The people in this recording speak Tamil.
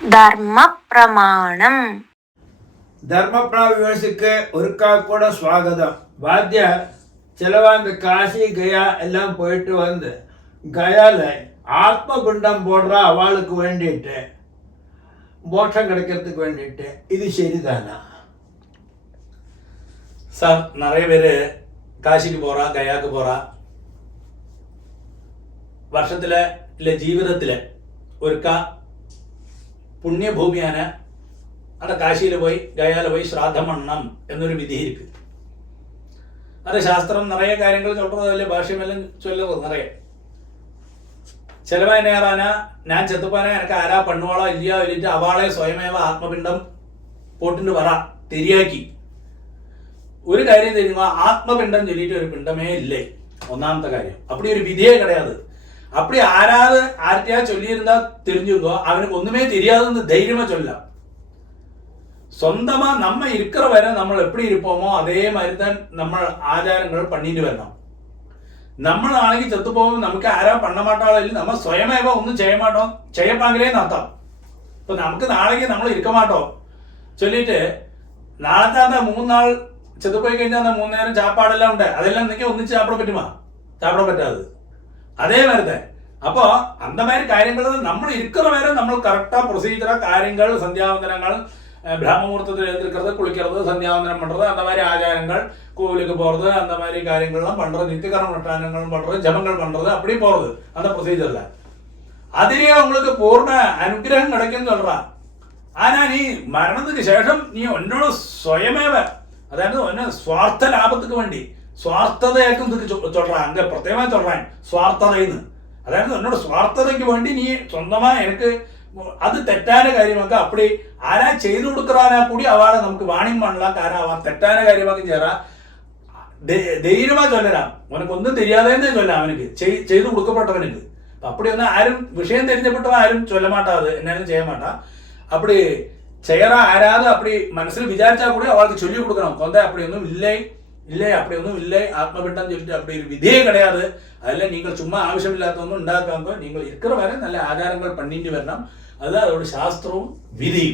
ധർമ്മ പ്രമാണം. ധർമ്മപ്രാവിവേഴ്സിക്ക് ഒരിക്കൽ സ്വാഗതം. வாத்தியார் சிலவா இந்த காசி கயா எல்லாம் போயிட்டு வந்து கயால ஆத்ம குண்டம் போடுற அவளுக்கு வேண்டிட்டு மோட்சம் கிடைக்கிறதுக்கு வேண்டிட்டு இது சரிதானா சார்? நிறைய பேர் காசிக்கு போகிறா, கயாவுக்கு போகிறா. വർഷത്തിലെ ഇല്ല ജീവിതത്തിലെ ഒരുക്ക പുണ്യഭൂമിയാണ് അവിടെ കാശിയിൽ പോയി ഗയാൽ പോയി ശ്രാദ്ധം പണ്ണണം എന്നൊരു വിധി ഇരിക്ക്. അത് ശാസ്ത്രം നിറയെ കാര്യങ്ങൾ ചൊല്ലുന്നതല്ലേ, ഭാഷ്യമെല്ലാം ചൊല്ലുന്നത് നിറയെ. ചിലവ നേറാന ഞാൻ ചെത്തുപ്പാനെ എനിക്ക് ആരാ പണ്ണുവാളോ ഇല്ലയോ ഇല്ലിട്ട് അവളെ സ്വയമേവ ആത്മപിണ്ഡം പോട്ടിട്ട് പറ തിരിയാക്കി. ഒരു കാര്യം தெரியுமா, ആത്മപിണ്ഡം ചൊല്ലിയിട്ട് ഒരു പിണ്ഡമേ ഇല്ലേ. ഒന്നാമത്തെ കാര്യം, அப்படி ഒരു വിധിயே கிடையாது. அப்படி ஆறாவது ஆர்த்தியா சொல்லியிருந்தா தெரிஞ்சுக்கோ, அவனுக்கு ஒண்ணுமே தெரியாதுன்னு தைரியமா சொல்லலாம். சொந்தமா நம்ம இருக்கிற வரை நம்ம எப்படி இருப்போமோ அதே மாதிரி தான் நம்ம ஆச்சாரங்கள் பண்ணிட்டு வரணும். നമ്മളാണെങ്കിൽ ചത്തുപോകുമ്പോൾ നമുക്ക് ആരാ പണ്ണ മാട്ടാളോ ഇല്ല, നമ്മൾ സ്വയമേവ ഒന്നും ചെയ്യ മാട്ടോ, ചെയ്യപ്പാങ്കിലേ നടത്താം. ഇപ്പൊ നമുക്ക് നാളേക്ക് നമ്മൾ ഇരിക്ക മാട്ടോ ചൊല്ലിട്ട് നാളത്തെ 3 നാൾ ചെത്തുപോയി കഴിഞ്ഞാൽ 3 നേരം ചാപ്പാടെല്ലാം ഉണ്ട്, അതെല്ലാം എന്തൊക്കെ ഒന്നിച്ച് ചാപ്പിടാൻ പറ്റുമാ? ചാപ്പിടാൻ പറ്റാതെ அதே மாதிரி தான். அப்போ அந்த மாதிரி காரியங்கள் நம்ம இருக்கிற வரை நம்ம கரெக்டா ப்ரொசீஜரா காரியங்கள், சந்தியாவந்தனங்கள், பிரம்மமுகூர்த்தத்தில் எழுந்திருக்கிறது, குளிக்கிறது, சந்தியாவந்தனம் பண்றது, அந்த மாதிரி ஆச்சாரங்கள், கோவிலுக்கு போறது, அந்த மாதிரி காரியங்கள்லாம் பண்றது, நித்தியகர்ம அனுஷ்டானங்கள் பண்றது, ஜபங்கள் பண்றது, அப்படி போறது அந்த ப்ரொசீஜர்ல. അതിനെ உங்களுக்கு പൂർണ്ണ അനുഗ്രഹം கிடைக்கும்னு சொல்றான். ஆனா நீ மரணத்துக்கு ശേഷം நீ ഒന്നോട് സ്വയമേവ, അതായത് ഒന്ന സ്വാർത്ഥ ലാഭத்துக்கு വേണ്ടി സ്വാർത്ഥതയാക്കും சொல்றான். அங்க பிரத்யேகமா சொல்றான் സ്വാർത്ഥതയെന്ന്. അതായത് എന്നോട് സ്വാർത്ഥതയ്ക്ക് വേണ്ടി നീ സ്വന്തമാ എനിക്ക് അത് തെറ്റാന കാര്യമാക്ക. அப்படி ആരാ ചെയ്തു കൊടുക്കാനാ കൂടി അവളെ നമുക്ക് വാണിംഗ് பண்ணலாம். കാരണം അവ തെറ്റാന കാര്യമാക്കി ചേരാ ധൈര്യമാ ചൊല്ലരാം. അവനക്ക് ഒന്നും தெரியாதேன்னு ചൊല്ലാം അവനക്ക് ചെയ്തു കൊടുക്കപ്പെട്ടവനക്ക്. அப்படி ഒന്നും ആരും വിഷയം தெரிஞ்சപ്പെട്ടവ ആരും ചൊല്ല മാട്ടാത്, എന്നാലും ചെയ്യാൻ മാട്ടാ. அப்படி செய்யறா ஆராது அப்படி മനസ്സിൽ വിചാരിച്ചാൽ കൂടി അവൾക്ക് ചൊല്ലി കൊടുക്കണം. കൊന്ത அப்படிയൊന്നും ഇല്ലേ இல்லை, அப்படி ஒன்றும் இல்லை. ஆத்மபிண்டம் சொல்லிட்டு அப்படி ஒரு விதியே கிடையாது. அதில் நீங்கள் சும்மா ஆവശ്യമില്ലാத்தொന്നും ഉണ്ടാക്കാங்க. நீங்கள் இருக்கிற வரை நல்ல ஆச்சாரங்கள் பண்ணிட்டு வரணும். அதுதான் அதோட சாஸ்திரம் விதி.